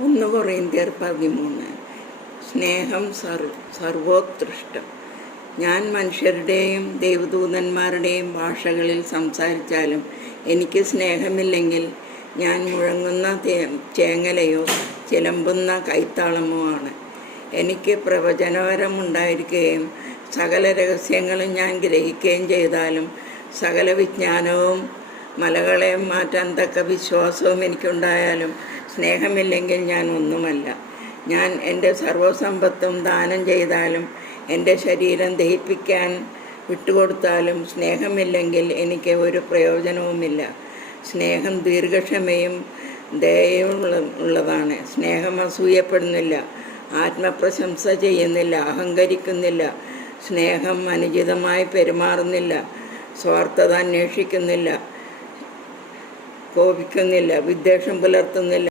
1 കൊറിന്ത്യർ 13. സ്നേഹം സർവോത്കൃഷ്ടം. ഞാൻ മനുഷ്യരുടെയും ദൈവദൂതന്മാരുടെയും ഭാഷകളിൽ സംസാരിച്ചാലും എനിക്ക് സ്നേഹമില്ലെങ്കിൽ ഞാൻ മുഴങ്ങുന്ന ചേങ്ങലയോ ചിലമ്പുന്ന കൈത്താളമോ ആണ്. എനിക്ക് പ്രവചനപരമുണ്ടായിരിക്കുകയും സകല രഹസ്യങ്ങളും ഞാൻ ഗ്രഹിക്കുകയും ചെയ്താലും സകല വിജ്ഞാനവും മലകളെ മാറ്റാൻ തക്ക വിശ്വാസവും എനിക്കുണ്ടായാലും സ്നേഹമില്ലെങ്കിൽ ഞാൻ ഒന്നുമല്ല. ഞാൻ എൻ്റെ സർവ്വസമ്പത്തും ദാനം ചെയ്താലും എൻ്റെ ശരീരം ദഹിപ്പിക്കാൻ വിട്ടുകൊടുത്താലും സ്നേഹമില്ലെങ്കിൽ എനിക്ക് ഒരു പ്രയോജനവുമില്ല. സ്നേഹം ദീർഘക്ഷമയും ദയയും ഉള്ളതാണ്. സ്നേഹം അസൂയപ്പെടുന്നില്ല, ആത്മപ്രശംസ ചെയ്യുന്നില്ല, അഹങ്കരിക്കുന്നില്ല. സ്നേഹം അനുചിതമായി പെരുമാറുന്നില്ല, സ്വാർത്ഥത അന്വേഷിക്കുന്നില്ല, കോപിക്കുന്നില്ല, വിദ്വേഷം പുലർത്തുന്നില്ല.